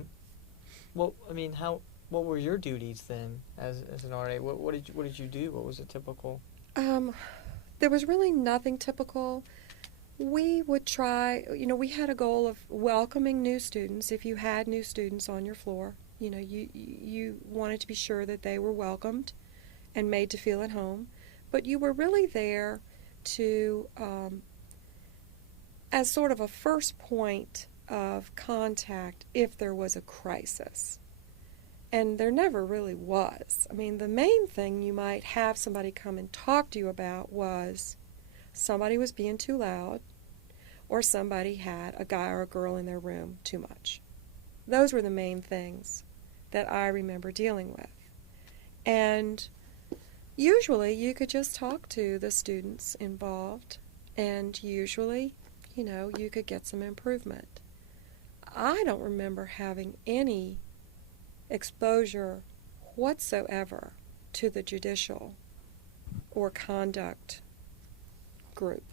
what were your duties then as an RA? What did you do? What was a typical? There was really nothing typical. We would try, we had a goal of welcoming new students. If you had new students on your floor, you wanted to be sure that they were welcomed and made to feel at home. But you were really there to, as sort of a first point of contact if there was a crisis. And there never really was. I mean, the main thing you might have somebody come and talk to you about was somebody was being too loud, or somebody had a guy or a girl in their room too much. Those were the main things that I remember dealing with. And usually you could just talk to the students involved, and usually, you could get some improvement. I don't remember having any exposure whatsoever to the judicial or conduct group.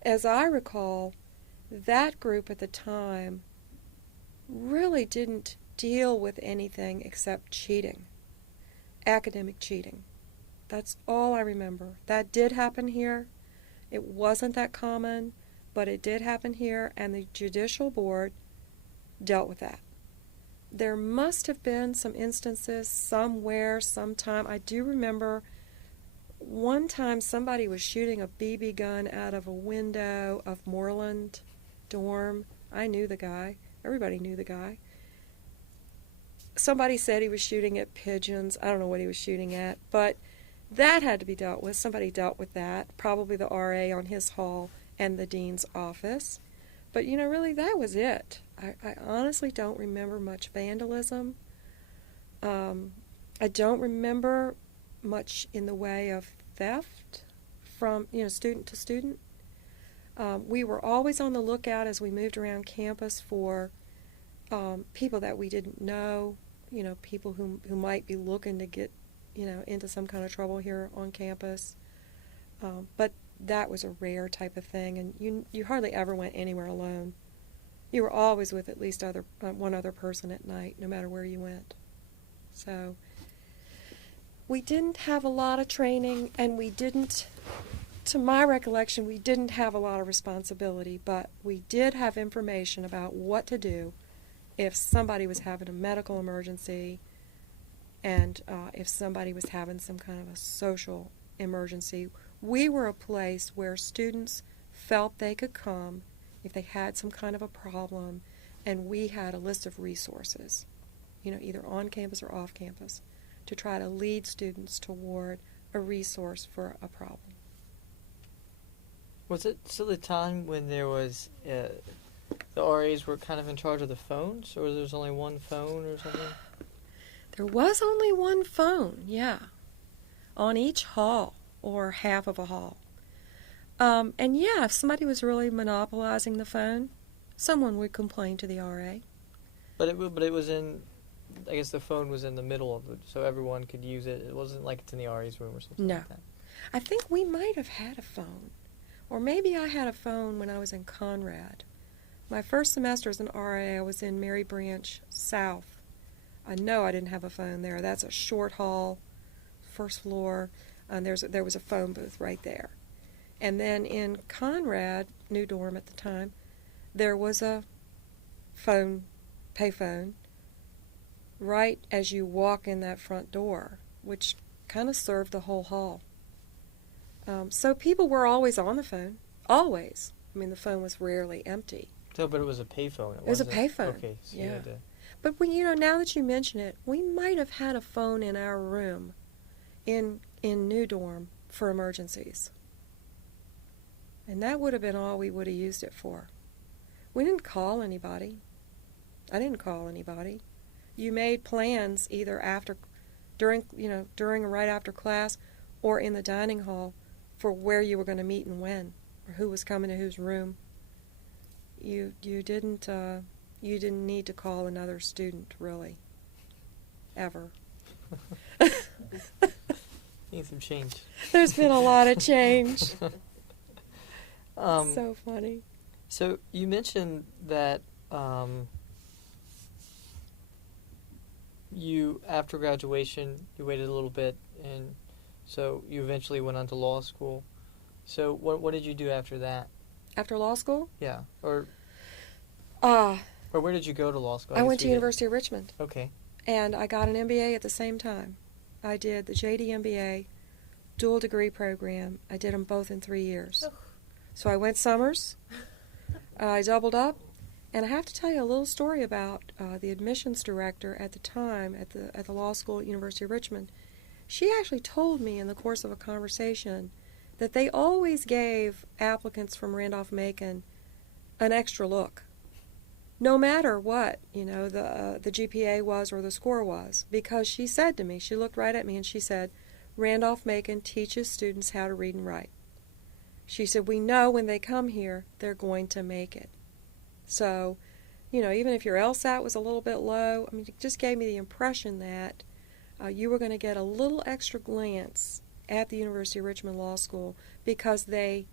As I recall, that group at the time really didn't deal with anything except cheating, academic cheating. That's all I remember. That did happen here. It wasn't that common, but it did happen here, and the judicial board dealt with that. There must have been some instances somewhere, sometime. I do remember one time somebody was shooting a BB gun out of a window of Moreland dorm. I knew the guy. Everybody knew the guy. Somebody said he was shooting at pigeons. I don't know what he was shooting at, but that had to be dealt with. Somebody dealt with that, probably the RA on his hall and the dean's office. But, really, that was it. I honestly don't remember much vandalism. I don't remember much in the way of theft from, student to student. We were always on the lookout as we moved around campus for people that we didn't know, people who might be looking to get, into some kind of trouble here on campus. But that was a rare type of thing, and you hardly ever went anywhere alone. You were always with at least one other person at night, no matter where you went. So we didn't have a lot of training, and we didn't, to my recollection, we didn't have a lot of responsibility, but we did have information about what to do if somebody was having a medical emergency, and if somebody was having some kind of a social emergency. We were a place where students felt they could come if they had some kind of a problem, and we had a list of resources, either on campus or off campus, to try to lead students toward a resource for a problem. Was it still a time when there was the RAs were kind of in charge of the phones, or there was only one phone or something? There was only one phone, yeah, on each hall or half of a hall. And yeah, if somebody was really monopolizing the phone, someone would complain to the RA. But it was in, I guess the phone was in the middle of it, so everyone could use it. It wasn't like it's in the RA's room or something No. like that. I think we might have had a phone. Or maybe I had a phone when I was in Conrad. My first semester as an RA, I was in Mary Branch South. I know I didn't have a phone there. That's a short hall, first floor, and there was a phone booth right there. And then in Conrad, new dorm at the time, there was a payphone, right as you walk in that front door, which kind of served the whole hall. So people were always on the phone, always. I mean, the phone was rarely empty. So, but it was a payphone. It was a payphone. Okay, so yeah. you had to... But now that you mention it, we might have had a phone in our room, in New Dorm, for emergencies. And that would have been all we would have used it for. We didn't call anybody. I didn't call anybody. You made plans either during or right after class, or in the dining hall for where you were going to meet and when, or who was coming to whose room. You didn't need to call another student, really, ever. Need some change. There's been a lot of change. So funny. So you mentioned that you, after graduation, you waited a little bit, and so you eventually went on to law school. So what did you do after that? After law school? Yeah, or Uh, where did you go to law school? I guess went to we didn't- University of Richmond, Okay. and I got an MBA at the same time. I did the JD MBA, dual degree program. I did them both in 3 years. Ugh. So I went summers, I doubled up, and I have to tell you a little story about the admissions director at the time at the law school at University of Richmond. She actually told me in the course of a conversation that they always gave applicants from Randolph-Macon an extra look, no matter what, the GPA was or the score was, because she said to me, she looked right at me and she said, Randolph-Macon teaches students how to read and write. She said, we know when they come here, they're going to make it. So, even if your LSAT was a little bit low, it just gave me the impression that you were going to get a little extra glance at the University of Richmond Law School because they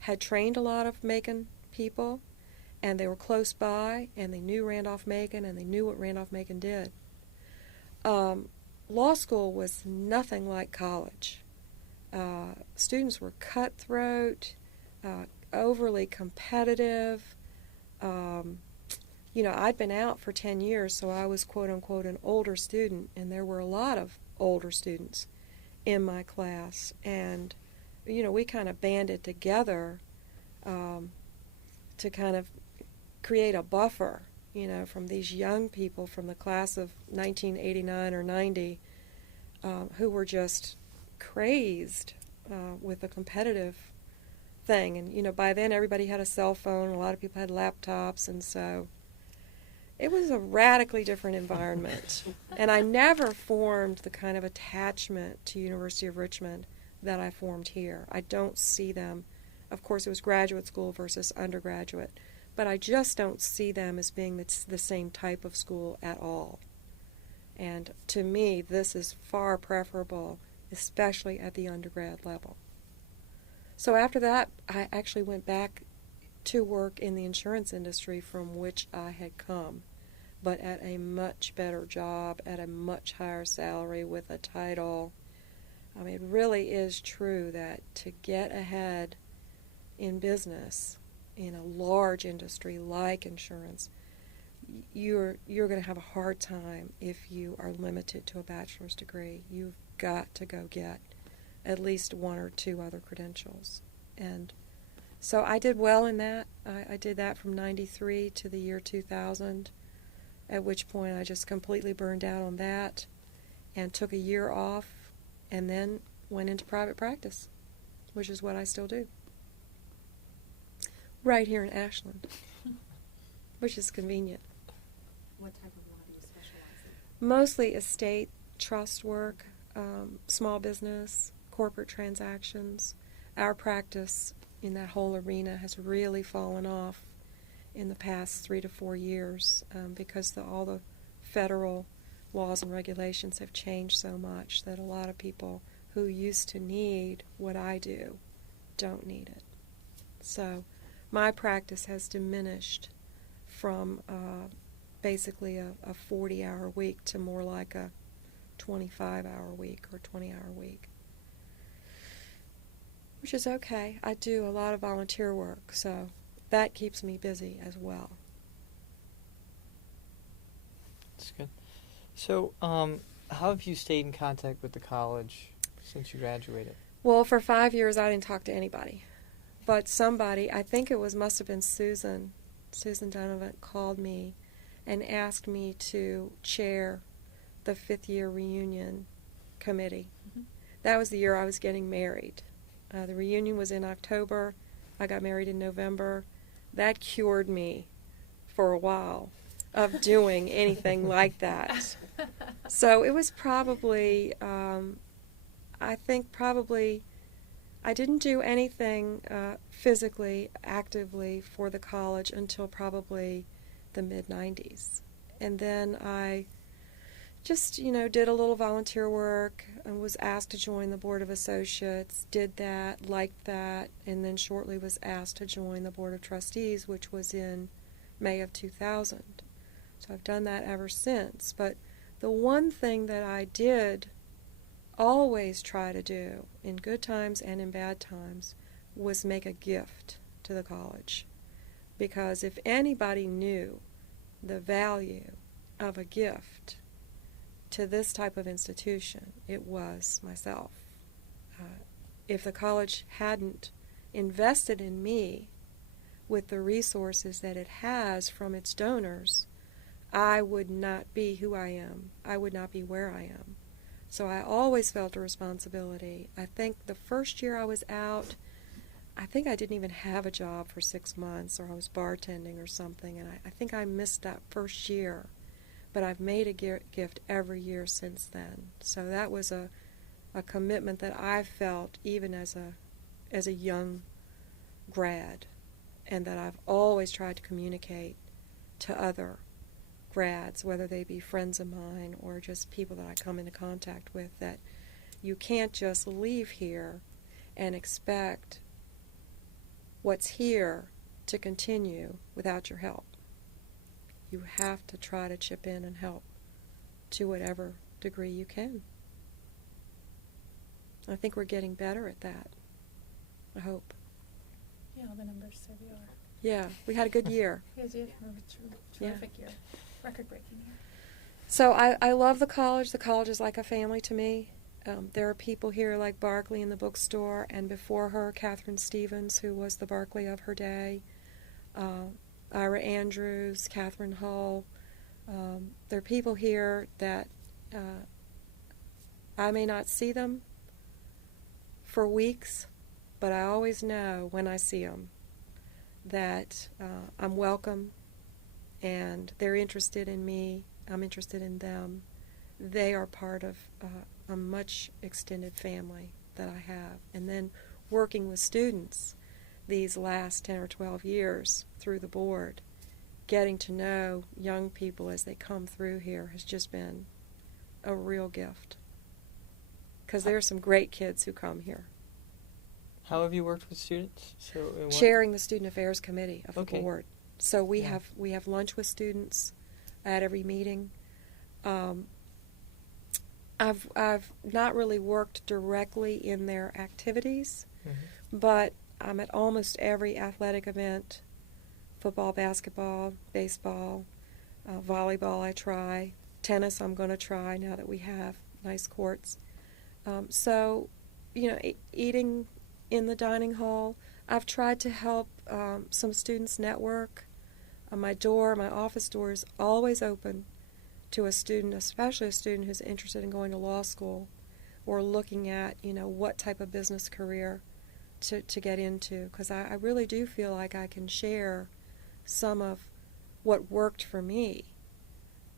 had trained a lot of Macon people, and they were close by, and they knew Randolph-Macon, and they knew what Randolph-Macon did. Law school was nothing like college. Students were cutthroat, overly competitive. I'd been out for 10 years, so I was quote-unquote an older student, and there were a lot of older students in my class. And, we kind of banded together to kind of create a buffer, from these young people from the class of 1989 or 90 who were just crazed with the competitive thing. And, by then everybody had a cell phone, a lot of people had laptops, and so it was a radically different environment. And I never formed the kind of attachment to University of Richmond that I formed here. I don't see them. Of course, it was graduate school versus undergraduate, but I just don't see them as being the same type of school at all. And to me, this is far preferable, especially at the undergrad level. So after that, I actually went back to work in the insurance industry from which I had come, but at a much better job, at a much higher salary, with a title. It really is true that to get ahead in business in a large industry like insurance, you're going to have a hard time if you are limited to a bachelor's degree. You've got to go get at least one or two other credentials. And so I did well in that. I did that from 93 to the year 2000, at which point I just completely burned out on that and took a year off and then went into private practice, which is what I still do. Right here in Ashland, which is convenient. What type of law do you specialize in? Mostly estate, trust work, small business, corporate transactions. Our practice in that whole arena has really fallen off in the past 3 to 4 years because all the federal laws and regulations have changed so much that a lot of people who used to need what I do don't need it. So my practice has diminished from basically a 40-hour week to more like a 25-hour week or 20-hour week, which is okay. I do a lot of volunteer work, so that keeps me busy as well. That's good. So, how have you stayed in contact with the college since you graduated? Well, for 5 years I didn't talk to anybody, but somebody, I think it must have been Susan Donovan, called me and asked me to chair the 5th year reunion committee. Mm-hmm. That was the year I was getting married. The reunion was in October. I got married in November. That cured me for a while of doing anything like that. So it was probably, I didn't do anything physically, actively for the college until probably the mid-90s. And then I just, did a little volunteer work and was asked to join the Board of Associates, did that, liked that, and then shortly was asked to join the Board of Trustees, which was in May of 2000. So I've done that ever since. But the one thing that I did always try to do in good times and in bad times was make a gift to the college. Because if anybody knew the value of a gift to this type of institution, it was myself. If the college hadn't invested in me with the resources that it has from its donors, I would not be who I am. I would not be where I am. So I always felt a responsibility. I think the first year I was out, I think I didn't even have a job for 6 months, or I was bartending or something, and I think I missed that first year. But I've made a gift every year since then. So that was a commitment that I felt even as a young grad, and that I've always tried to communicate to other grads, whether they be friends of mine or just people that I come into contact with, that you can't just leave here and expect what's here to continue without your help. You have to try to chip in and help to whatever degree you can. I think we're getting better at that. I hope. Yeah, all the numbers say we are. Yeah, we had a good year. You guys did have a terrific year. Record-breaking year. So I love the college. The college is like a family to me. There are people here like Barclay in the bookstore, and before her, Catherine Stevens, who was the Barclay of her day, Ira Andrews, Catherine Hull. There are people here that I may not see them for weeks, but I always know when I see them that I'm welcome, and they're interested in me. I'm interested in them. They are part of a much extended family that I have. And then working with students these last 10 or 12 years through the board, getting to know young people as they come through here has just been a real gift. Because there are some great kids who come here. How have you worked with students? So Chairing the Student Affairs Committee of the Okay. board. So we Yeah. have lunch with students at every meeting. I've not really worked directly in their activities, but I'm at almost every athletic event: football, basketball, baseball, volleyball. I try tennis. I'm going to try now that we have nice courts. So, eating in the dining hall. I've tried to help some students network. My office door is always open to a student, especially a student who's interested in going to law school or looking at, what type of business career to get into. Because I really do feel like I can share some of what worked for me,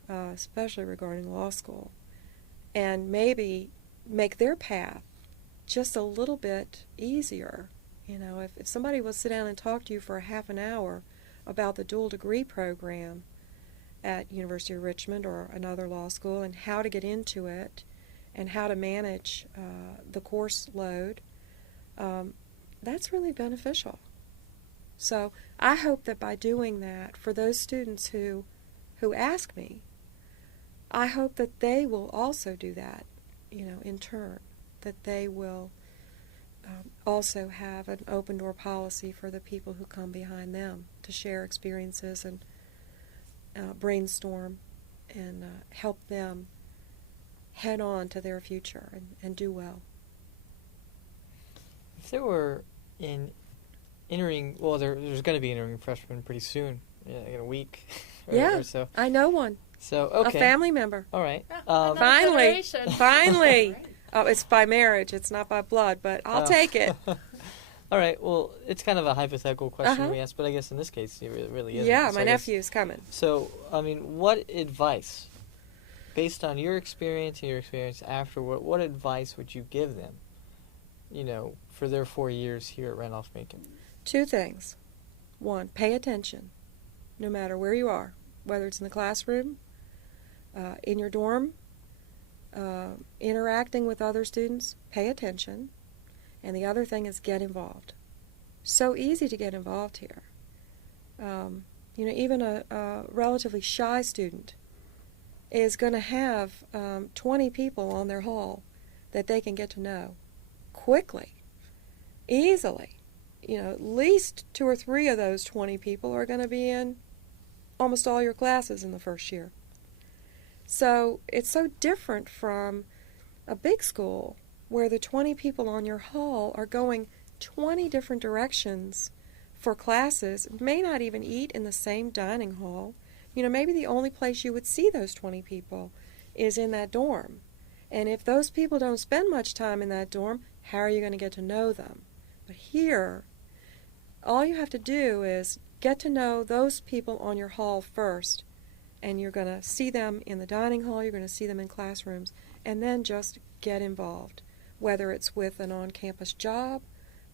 especially regarding law school, and maybe make their path just a little bit easier. If somebody will sit down and talk to you for a half an hour about the dual degree program at University of Richmond or another law school, and how to get into it and how to manage the course load, that's really beneficial. So I hope that by doing that, for those students who ask me, I hope that they will also do that, in turn, that they will also have an open door policy for the people who come behind them to share experiences and brainstorm and help them head on to their future and do well. If there were there's going to be entering freshmen pretty soon, in a week or so. I know one. So, okay. A family member. All right. Finally. Finally. Oh, it's by marriage. It's not by blood, but I'll take it. All right. Well, it's kind of a hypothetical question we asked, but I guess in this case, it really isn't. Yeah, So my nephew's coming. So, what advice, based on your experience and your experience afterward, what advice would you give them, for their 4 years here at Randolph-Macon? 2 things. 1, pay attention, no matter where you are, whether it's in the classroom, in your dorm, interacting with other students, pay attention. And the other thing is get involved. So easy to get involved here. Even a relatively shy student is going to have 20 people on their hall that they can get to know quickly, easily. At least 2 or 3 of those 20 people are going to be in almost all your classes in the first year. So it's so different from a big school where the 20 people on your hall are going 20 different directions for classes, may not even eat in the same dining hall. Maybe the only place you would see those 20 people is in that dorm. And if those people don't spend much time in that dorm, how are you going to get to know them? But here, all you have to do is get to know those people on your hall first, and you're going to see them in the dining hall, you're going to see them in classrooms, and then just get involved, whether it's with an on-campus job,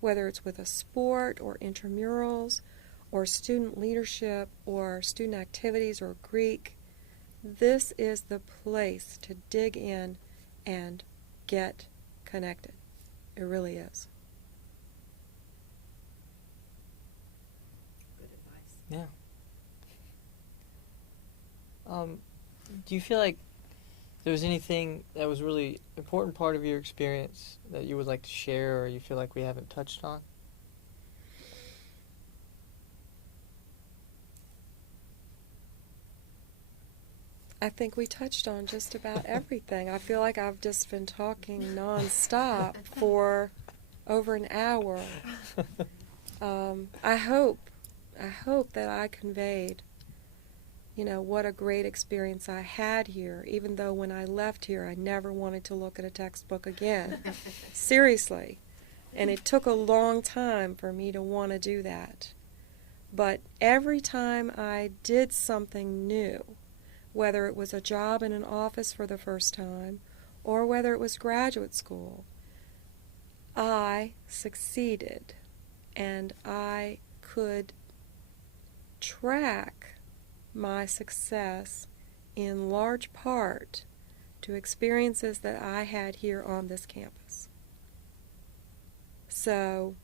whether it's with a sport or intramurals or student leadership or student activities or Greek. This is the place to dig in and get connected. It really is. Good advice. Yeah. Do you feel like there was anything that was really important part of your experience that you would like to share, or you feel like we haven't touched on? I think we touched on just about everything. I feel like I've just been talking nonstop for over an hour. I hope that I conveyed, what a great experience I had here, even though when I left here I never wanted to look at a textbook again. Seriously. And it took a long time for me to want to do that. But every time I did something new, whether it was a job in an office for the first time or whether it was graduate school, I succeeded, and I could track my success in large part to experiences that I had here on this campus. So,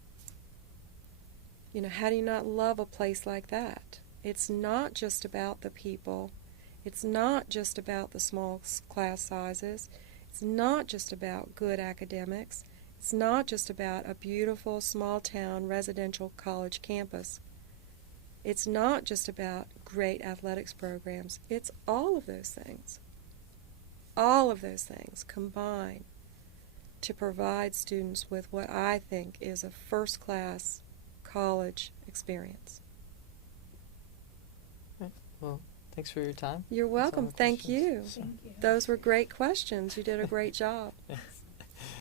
how do you not love a place like that? It's not just about the people. It's not just about the small class sizes. It's not just about good academics. It's not just about a beautiful small-town residential college campus. It's not just about great athletics programs. It's all of those things. All of those things combine to provide students with what I think is a first-class college experience. Well, thanks for your time. You're That's all welcome. my Thank questions. you. Thank you. Those were great questions. You did a great job. Yes.